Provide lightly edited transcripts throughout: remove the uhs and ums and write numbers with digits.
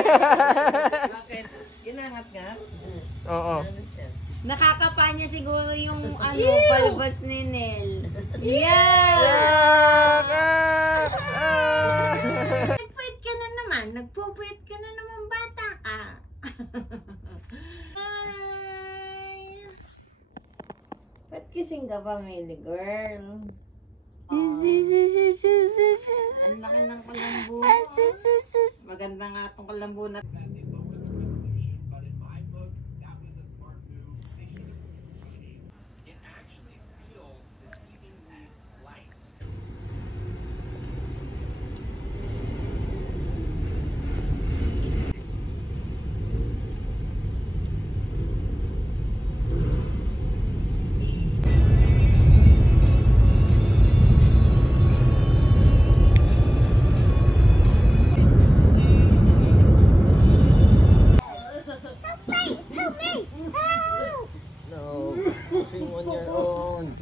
Bakit? Ginangat nga? Oo. Nakakapa niya siguro yung palabas ni Nel. Yeah! Nagpuwit ka na naman. Nagpupuwit ka na naman, bata ka. Ay! Ba't kising ka pa, Mili girl? Ang laki ng kalambu. Maganda nga itong kalambu na.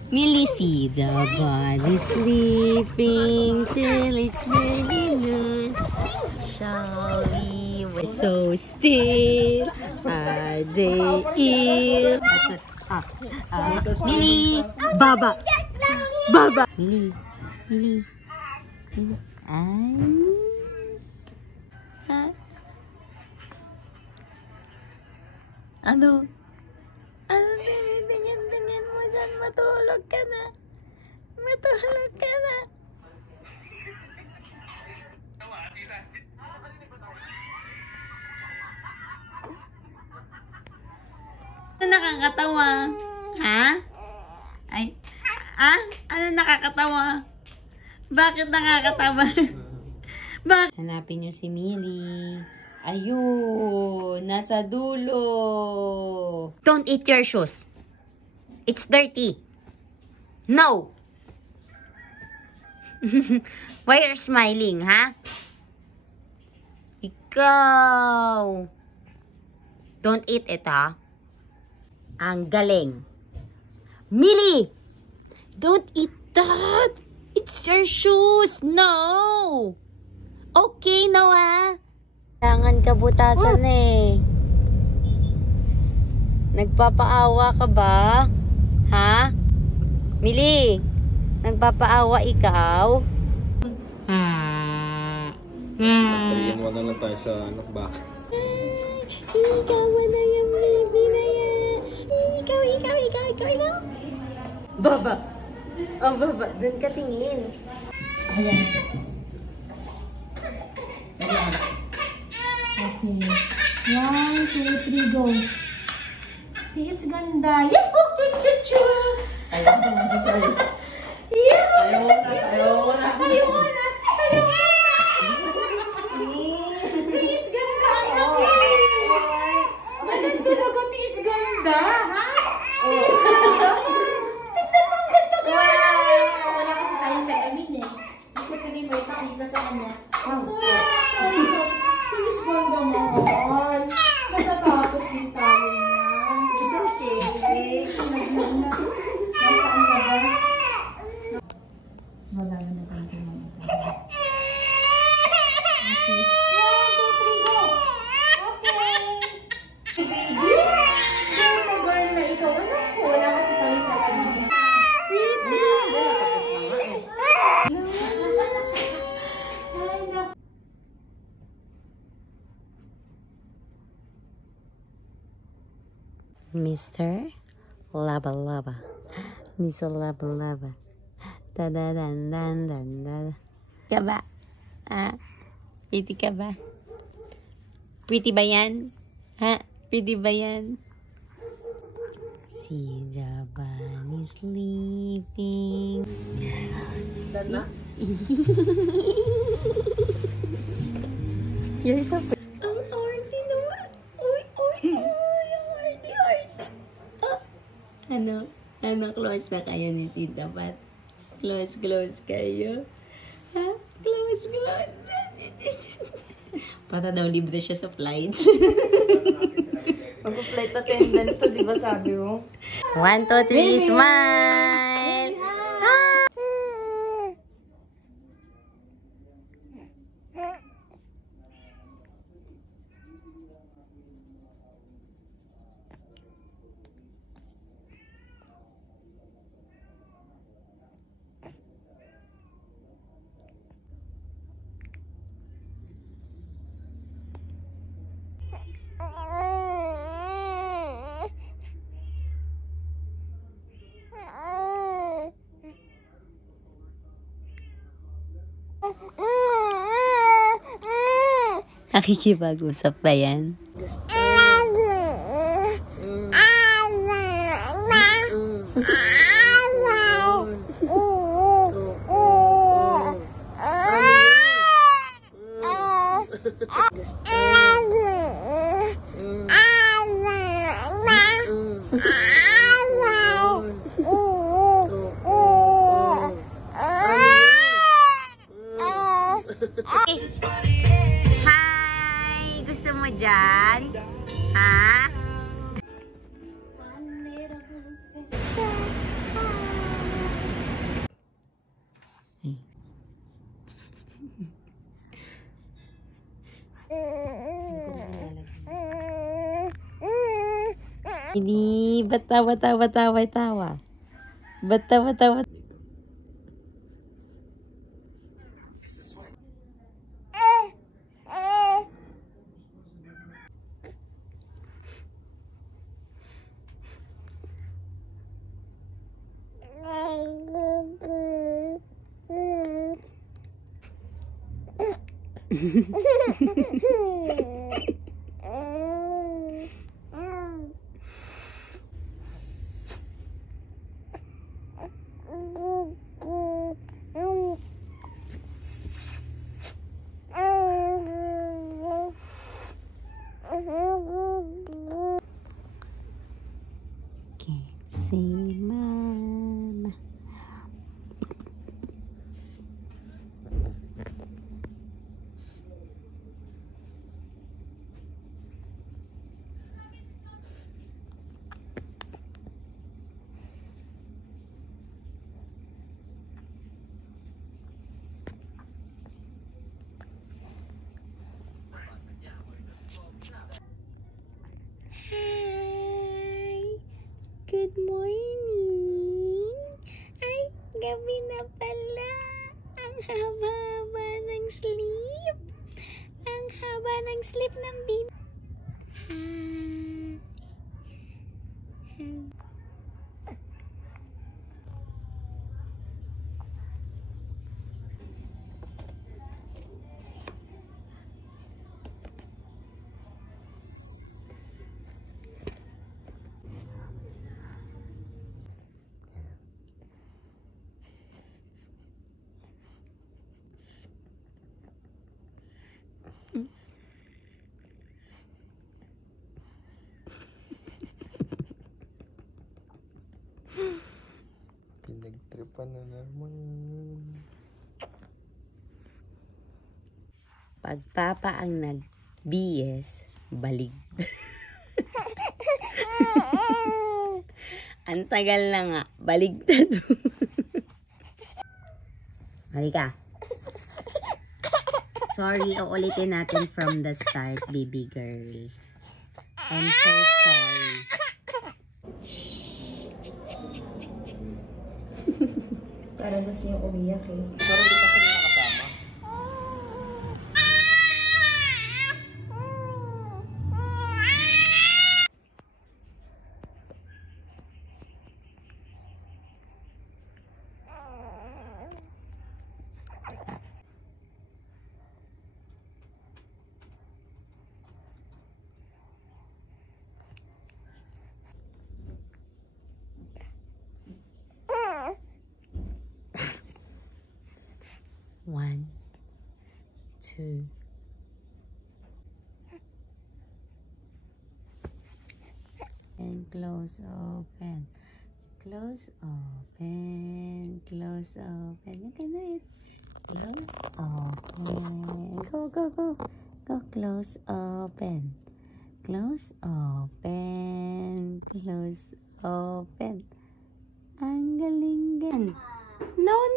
Millie, see the body sleeping till it's nearly noon. Shall we? We're so still. Are they ill? Millie, Baba, Baba. Millie, Millie, Millie. Ay. Ha? Ano? Ano tingin mo dyan? Matulog ka na. Matulog ka na. Ano nakakatawa? Ha? Ay, ano nakakatawa? Bakit nakakatawa? Bakit? Hanapin niyo si Millie. Ayun, nasa dulo. Don't eat your shoes. It's dirty. No. Why are you smiling, ha? Ikaw. Don't eat it, ha? Ang galing. Millie! Don't eat that. It's your shoes. No. Okay, no, ha? Kailangan kabutasan eh. Nagpapaawa ka ba? Ha? Millie, nagpapaawa ikaw? Pagpalian mo na lang tayo sa bakit. Ikaw na yung baby na yan. Ikaw. Baba. Oh, baba. Doon ka tingin. Ayan. Okay. 1, 2, 3, go. Yes, ganda. Yahoo! Choo-choo-choo! Ayaw na. Tis, ganda. Maganda talaga, tis, ganda. Ha? Tis, ganda. Tignan mo, ang ganda ka. Wala kasi tayo sa amin eh. Hindi ko rin may pakita sa kanya. Tis, ganda mo. Matatapos din tayo na. It's okay. Nasaan ka ba? Wala na kang tumama. Okay. 1, 2, 3, go! Okay! Baby! Girl na girl na ikaw. Wala kasi tayo sa amin. Pretty! Mr. Laba Laba. Mr. Laba Laba. Da da dan dan dan da. Ka ba? Pretty ka ba? Pretty ba yan? Ha? Pretty ba yan? See the bunny sleeping. Dana? You're so pretty. Ang arty naman. Uy. Ano, close na kayo ni Tita Pat? Close kayo? Ha? Close. Para daw libre siya sa flight. Mag-flight attendant to, di ba sabi mo? 1, 2, 3, smile! Nakikipag-usap ba yan? Hi! Gusto mo dyan? Ha? Ini batawa. Batawa. Si mama. Good morning! Ay, gabi na pala. Ang haba-haba ng sleep. Ang haba ng sleep ng baby. Pinagtripan na naman. Pagpapa ang nag-BS, balig. Ang tagal na nga, baligtad. Halika. Sorry, uulitin natin from the start, baby girl. I'm so sorry. Parang gusto niya umiyak eh. Pero di kasi nakasama. One, two. And close, open. Close, open. Close, open. You can do it. Close, open. Go. Go, close, open. Close, open. Close, open. Ang galing gan. No!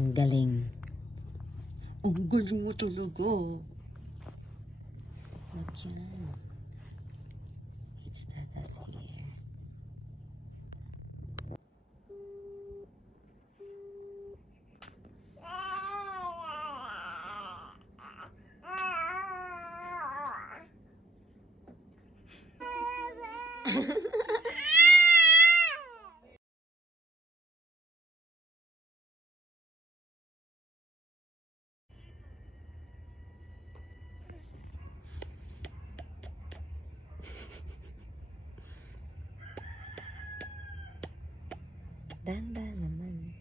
Ang galing. Ang galing mo talaga. Look yan. It's tatas here. Danda naman.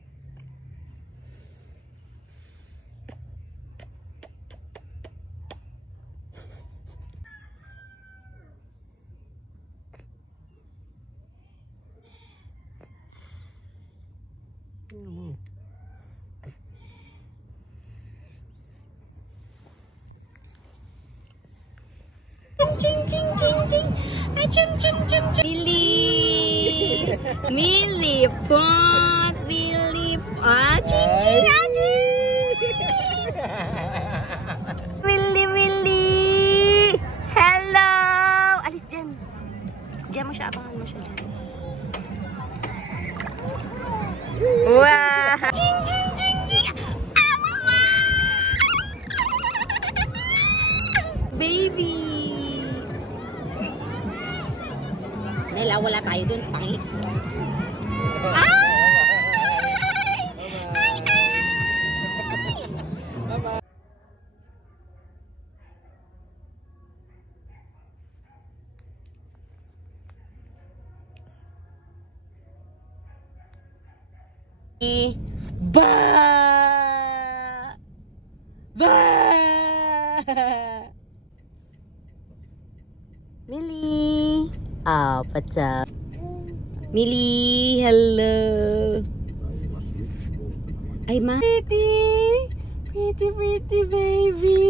Ching ching ching ching. Ay ching ching ching ching. Millie. Millie pot. Millie. Ah ching ching ching. Millie Millie. Hello. Alis dyan. Diyan mo siya. Abangan mo siya dyan. Wow. Ching ching ching ching. Ah mama. Baby. Nela, wala tayo dun, pangit. Ay! Ay! Ay! Ba! Ba! Millie! Ah, what's up? Millie, hello. Ay, ma. Pretty, pretty, pretty baby.